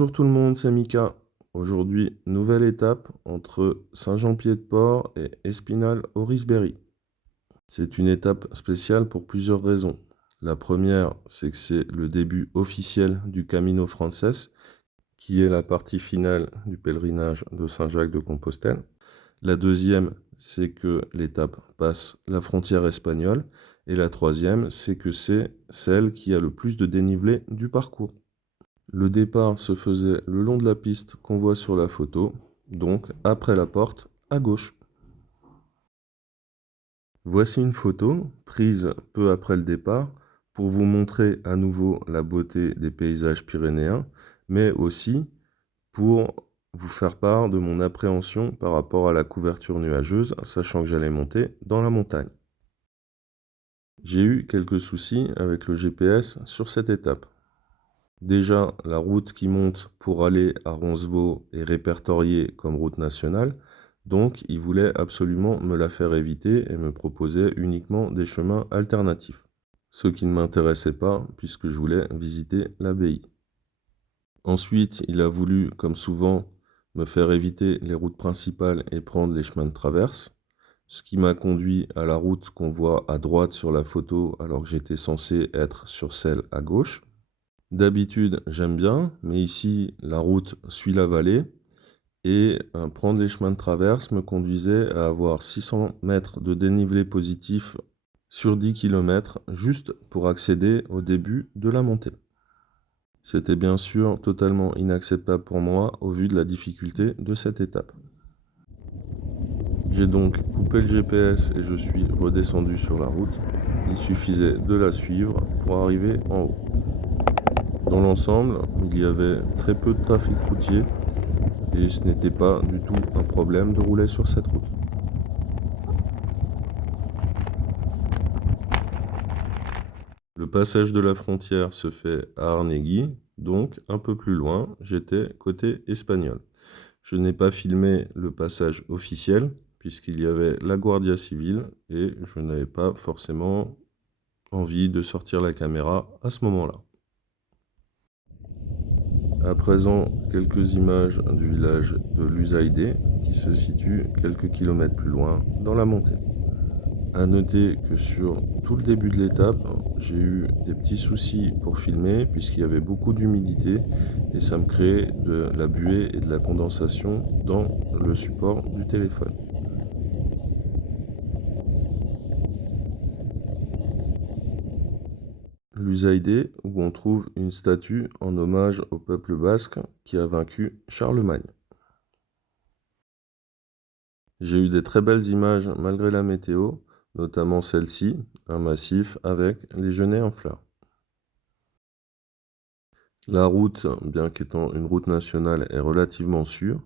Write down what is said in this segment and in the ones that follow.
Bonjour tout le monde, c'est Mika. Aujourd'hui, nouvelle étape entre Saint-Jean-Pied-de-Port et Espinal-Auricebéry. C'est une étape spéciale pour plusieurs raisons. La première, c'est que c'est le début officiel du Camino Frances, qui est la partie finale du pèlerinage de Saint-Jacques-de-Compostelle. La deuxième, c'est que l'étape passe la frontière espagnole. Et la troisième, c'est que c'est celle qui a le plus de dénivelé du parcours. Le départ se faisait le long de la piste qu'on voit sur la photo, donc après la porte, à gauche. Voici une photo prise peu après le départ pour vous montrer à nouveau la beauté des paysages pyrénéens, mais aussi pour vous faire part de mon appréhension par rapport à la couverture nuageuse, sachant que j'allais monter dans la montagne. J'ai eu quelques soucis avec le GPS sur cette étape. Déjà, la route qui monte pour aller à Roncevaux est répertoriée comme route nationale, donc il voulait absolument me la faire éviter et me proposait uniquement des chemins alternatifs. Ce qui ne m'intéressait pas puisque je voulais visiter l'abbaye. Ensuite, il a voulu, comme souvent, me faire éviter les routes principales et prendre les chemins de traverse, ce qui m'a conduit à la route qu'on voit à droite sur la photo alors que j'étais censé être sur celle à gauche. D'habitude, j'aime bien, mais ici, la route suit la vallée et prendre les chemins de traverse me conduisait à avoir 600 mètres de dénivelé positif sur 10 km juste pour accéder au début de la montée. C'était bien sûr totalement inacceptable pour moi au vu de la difficulté de cette étape. J'ai donc coupé le GPS et je suis redescendu sur la route. Il suffisait de la suivre pour arriver en haut. Dans l'ensemble, il y avait très peu de trafic routier et ce n'était pas du tout un problème de rouler sur cette route. Le passage de la frontière se fait à Arnegui, donc un peu plus loin, j'étais côté espagnol. Je n'ai pas filmé le passage officiel puisqu'il y avait la Guardia Civile et je n'avais pas forcément envie de sortir la caméra à ce moment-là. À présent, quelques images du village de Luzaide qui se situe quelques kilomètres plus loin dans la montée. À noter que sur tout le début de l'étape, j'ai eu des petits soucis pour filmer puisqu'il y avait beaucoup d'humidité et ça me créait de la buée et de la condensation dans le support du téléphone. Luzaide, où on trouve une statue en hommage au peuple basque qui a vaincu Charlemagne. J'ai eu des très belles images malgré la météo, notamment celle-ci, un massif avec les genêts en fleurs. La route, bien qu'étant une route nationale, est relativement sûre,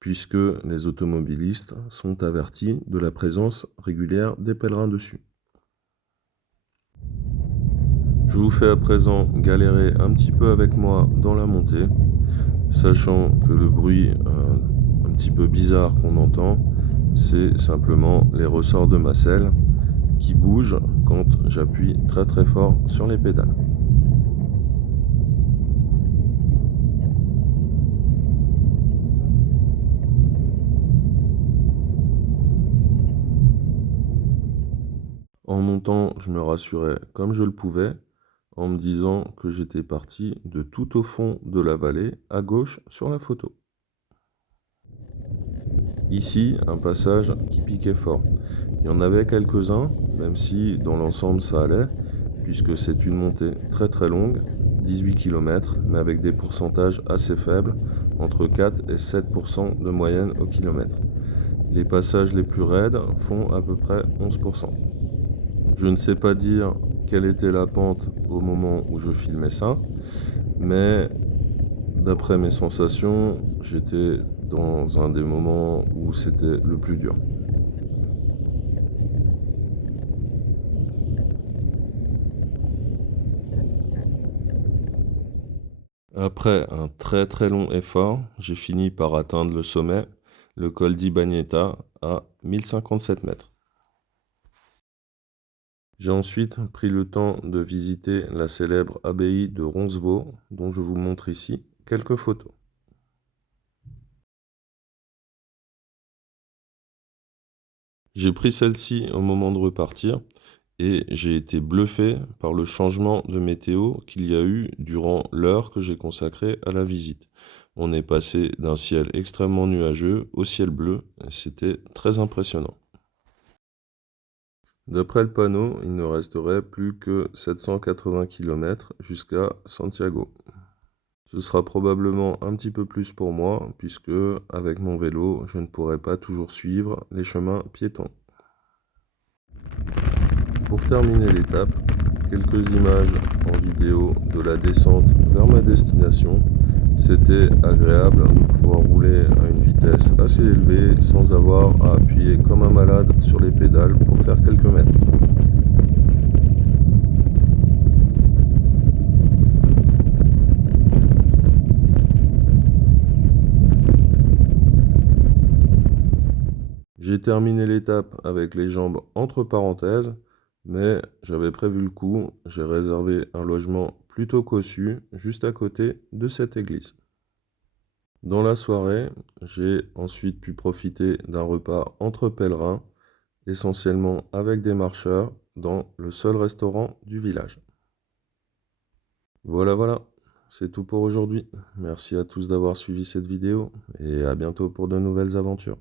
puisque les automobilistes sont avertis de la présence régulière des pèlerins dessus. Je vous fais à présent galérer un petit peu avec moi dans la montée, sachant que le bruit un petit peu bizarre qu'on entend, c'est simplement les ressorts de ma selle qui bougent quand j'appuie très très fort sur les pédales. En montant, je me rassurais comme je le pouvais, en me disant que j'étais parti de tout au fond de la vallée, à gauche sur la photo. Ici, un passage qui piquait fort. Il y en avait quelques-uns, même si dans l'ensemble ça allait, puisque c'est une montée très très longue, 18 km, mais avec des pourcentages assez faibles, entre 4 et 7% de moyenne au kilomètre. Les passages les plus raides font à peu près 11%. Je ne sais pas dire quelle était la pente au moment où je filmais ça, mais d'après mes sensations, j'étais dans un des moments où c'était le plus dur. Après un très très long effort, j'ai fini par atteindre le sommet, le col di Bagneta, à 1057 mètres. J'ai ensuite pris le temps de visiter la célèbre abbaye de Roncevaux, dont je vous montre ici quelques photos. J'ai pris celle-ci au moment de repartir et j'ai été bluffé par le changement de météo qu'il y a eu durant l'heure que j'ai consacrée à la visite. On est passé d'un ciel extrêmement nuageux au ciel bleu, et c'était très impressionnant. D'après le panneau, il ne resterait plus que 780 km jusqu'à Santiago. Ce sera probablement un petit peu plus pour moi, puisque avec mon vélo, je ne pourrai pas toujours suivre les chemins piétons. Pour terminer l'étape, quelques images en vidéo de la descente vers ma destination. C'était agréable de pouvoir rouler à une vitesse assez élevée sans avoir à appuyer comme un malade sur les pédales pour faire quelques mètres. J'ai terminé l'étape avec les jambes entre parenthèses, mais j'avais prévu le coup, j'ai réservé un logement plutôt cossu juste à côté de cette église. Dans la soirée, j'ai ensuite pu profiter d'un repas entre pèlerins, essentiellement avec des marcheurs, dans le seul restaurant du village. Voilà, voilà, c'est tout pour aujourd'hui. Merci à tous d'avoir suivi cette vidéo et à bientôt pour de nouvelles aventures.